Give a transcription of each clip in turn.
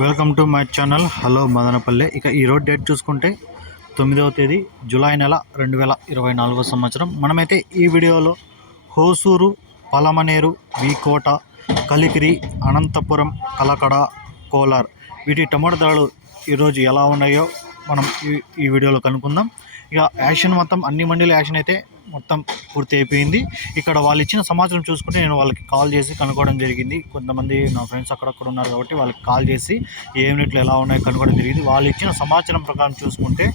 Welcome to my channel hello Madanapalle. ఇక ఈరోజు date చూసుకుంటే తొమ్మిదవ తేదీ జూలై నెల రెండు వేల ఇరవై నాలుగో సంవత్సరం. మనమైతే ఈ వీడియోలో హోసూరు పలమనేరు వీకోట కలికిరి అనంతపురం కలకడ కోలార్ వీటి టమాటా ధరలు ఈరోజు ఎలా ఉన్నాయో మనం ఈ ఈ వీడియోలో కనుక్కుందాం. ఇక యాక్షన్ మొత్తం అన్ని మండీల యాక్షన్ అయితే మొత్తం పూర్తి అయిపోయింది. ఇక్కడ వాళ్ళు ఇచ్చిన సమాచారం చూసుకుంటే నేను వాళ్ళకి కాల్ చేసి కనుక్కోవడం జరిగింది. కొంతమంది నా ఫ్రెండ్స్ అక్కడక్కడ ఉన్నారు కాబట్టి వాళ్ళకి కాల్ చేసి ఏ యూనిట్లు ఎలా ఉన్నాయో కనుక్కోవడం జరిగింది. వాళ్ళు ఇచ్చిన సమాచారం ప్రకారం చూసుకుంటే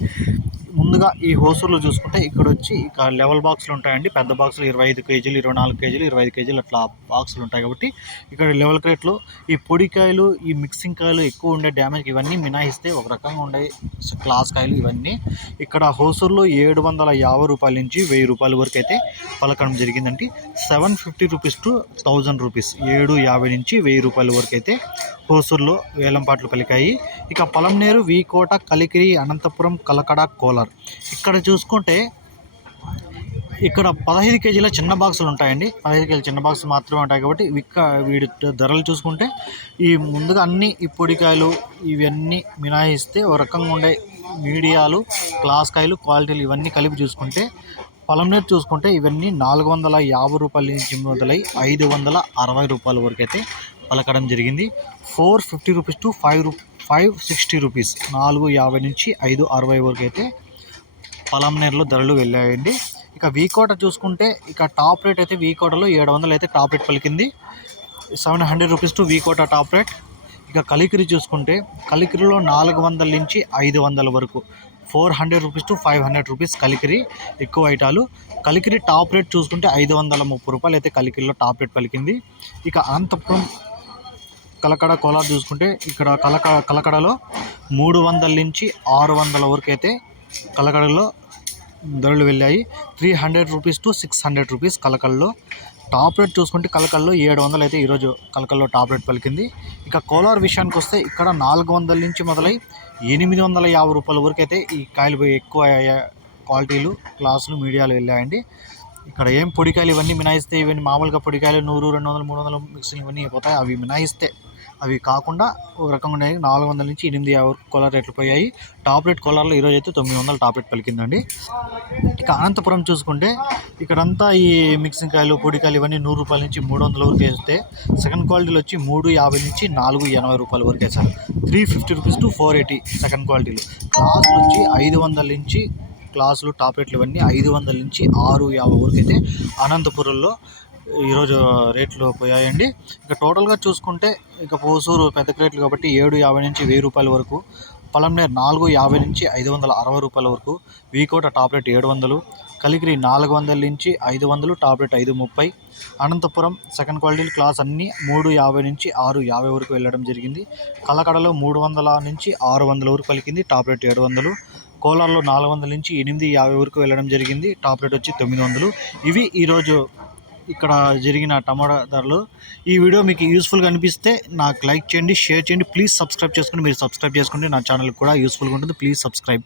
ముందుగా ఈ హోసూర్లో చూసుకుంటే ఇక్కడ వచ్చి ఇక లెవెల్ బాక్సులు ఉంటాయండి. పెద్ద బాక్సులు ఇరవై ఐదు కేజీలు ఇరవై నాలుగు కేజీలు ఇరవై ఐదు కేజీలు అట్లా బాక్సులు ఉంటాయి కాబట్టి ఇక్కడ లెవెల్ క్రేట్లో ఈ పొడికాయలు ఈ మిక్సింగ్ కాయలు ఎక్కువ ఉండే డ్యామేజ్ ఇవన్నీ మినహాయిస్తే ఒక రకంగా ఉండే క్లాస్ కాయలు ఇవన్నీ. ఇక్కడ హోసూర్లో ఏడు వందల యాభై రూపాయల నుంచి వెయ్యి రూపాయల వరకు అయితే పలకడం జరిగిందండి. Seven fifty rupees to thousand rupees ఏడు యాభై నుంచి వెయ్యి రూపాయల వరకు అయితే హోసూర్లో వేలంపాట్లు పలికాయి. ఇక పొలంనేరు వీకోట కలికిరి అనంతపురం కలకడ కోలార్. ఇక్కడ చూసుకుంటే ఇక్కడ పదహైదు కేజీల చిన్న బాక్సులు ఉంటాయండి. పదహైదు కేజీల చిన్న బాక్స్ మాత్రమే ఉంటాయి కాబట్టి విక్క వీడి ధరలు చూసుకుంటే ఈ ముందుగా అన్ని ఈ పొడికాయలు ఇవన్నీ మినహాయిస్తే ఒక రకంగా ఉండే మీడియాలు క్లాస్ కాయలు క్వాలిటీలు ఇవన్నీ కలిపి చూసుకుంటే పొలంనేరు చూసుకుంటే ఇవన్నీ నాలుగు వందల యాభై రూపాయల నుంచి మొదలై ఐదు వందల అరవై రూపాయల వరకు అయితే పలకడం జరిగింది. Four fifty rupees to five రూ ఫైవ్ సిక్స్టీ రూపీస్. నాలుగు యాభై నుంచి ఐదు అరవై వరకు అయితే పలంనేరులో ధరలు వెళ్ళాయండి. ఇక వీకోట చూసుకుంటే ఇక టాప్ రేట్ అయితే వీకోటలో ఏడు వందలు అయితే టాప్ రేట్ పలికింది. Seven hundred rupees to V Kota top rate. ఇక కలికిరి చూసుకుంటే కలికిరిలో నాలుగు వందల నుంచి ఐదు వందల వరకు. Four hundred rupees to five hundred rupees Kalikiri ఎక్కువ ఐటాలు. కలికిరి టాప్ రేట్ చూసుకుంటే ఐదు వందల ముప్పై రూపాయలు అయితే కలికిరిలో టాప్ రేట్ పలికింది. ఇక అనంతపురం కలకడ కోలార్ చూసుకుంటే ఇక్కడ కలక కలకడలో మూడు వందల నుంచి ఆరు వందల వరకు అయితే కలకడలో ధరలు వెళ్ళాయి. Three hundred rupees to six hundred rupees కలకల్లో top rate చూసుకుంటే కలకల్లో ఏడు వందలు అయితే ఈరోజు కలకల్లో టాప్ రేట్ పలికింది. ఇక కోలార్ విషయానికి వస్తే ఇక్కడ నాలుగు వందల నుంచి మొదలై ఎనిమిది వందల యాభై రూపాయల వరకు అయితే ఈ కాయలు ఎక్కువ క్వాలిటీలు క్లాసులు మీడియాలు వెళ్ళాయండి. ఇక్కడ ఏం పొడికాయలు ఇవన్నీ మినాయిస్తే ఇవన్నీ మామూలుగా పొడికాయలు నూరు రెండు వందలు మూడు వందలు మిక్సింగ్ ఇవన్నీ పోతాయి. అవి మినాయిస్తే అవి కాకుండా ఒక రకంగా నాలుగు వందల నుంచి ఎనిమిది యాభై కోలార్ రేట్లు పోయాయి. టాప్ రేట్ కోలార్లో ఈరోజు అయితే తొమ్మిది వందల టాప్ రేట్ పలికిందండి. ఇక అనంతపురం చూసుకుంటే ఇక్కడంతా ఈ మిక్సింగ్ కాయలు పొడికాయలు ఇవన్నీ నూరు రూపాయల నుంచి మూడు వందల వరకు వేస్తే సెకండ్ క్వాలిటీలో వచ్చి మూడు యాభై నుంచి నాలుగు ఎనభై రూపాయల వరకు వేశారు. Three fifty rupees to four eighty second క్వాలిటీలు క్లాసులు వచ్చి ఐదు వందల నుంచి క్లాసులు టాప్ రేట్లు ఇవన్నీ ఐదు వందల నుంచి ఆరు యాభై వరకు అయితే అనంతపురంలో ఈరోజు రేట్లు పోయాయండి. ఇక టోటల్గా చూసుకుంటే ఇక పోసూరు పెద్ద రేట్లు కాబట్టి ఏడు యాభై నుంచి వెయ్యి రూపాయల వరకు పలంనేర్ నాలుగు యాభై నుంచి ఐదు వందల అరవై రూపాయల వరకు వీకోట టాబ్లెట్ ఏడు వందలు కలిగిరి నాలుగు వందల నుంచి ఐదు వందలు టాబ్లెట్ ఐదు ముప్పై అనంతపురం సెకండ్ క్వాలిటీ క్లాస్ అన్నీ మూడు యాభై నుంచి ఆరు యాభై వరకు వెళ్ళడం జరిగింది. కలకడలో మూడు వందల నుంచి ఆరు వందల వరకు పలికింది టాబ్లెట్ ఏడు వందలు కోలార్లో నాలుగు వందల నుంచి ఎనిమిది యాభై వరకు వెళ్ళడం జరిగింది టాబ్లెట్ వచ్చి తొమ్మిది వందలు. ఇవి ఈరోజు ఇక్కడ జరిగిన టమాటా ధరలు. ఈ వీడియో మీకు యూస్ఫుల్గా అనిపిస్తే నాకు లైక్ చేయండి షేర్ చేయండి. ప్లీజ్ సబ్స్క్రైబ్ చేసుకోండి మీరు సబ్స్క్రైబ్ చేసుకుంటే నా ఛానల్ కూడా యూస్ఫుల్గా ఉంటుంది. Please subscribe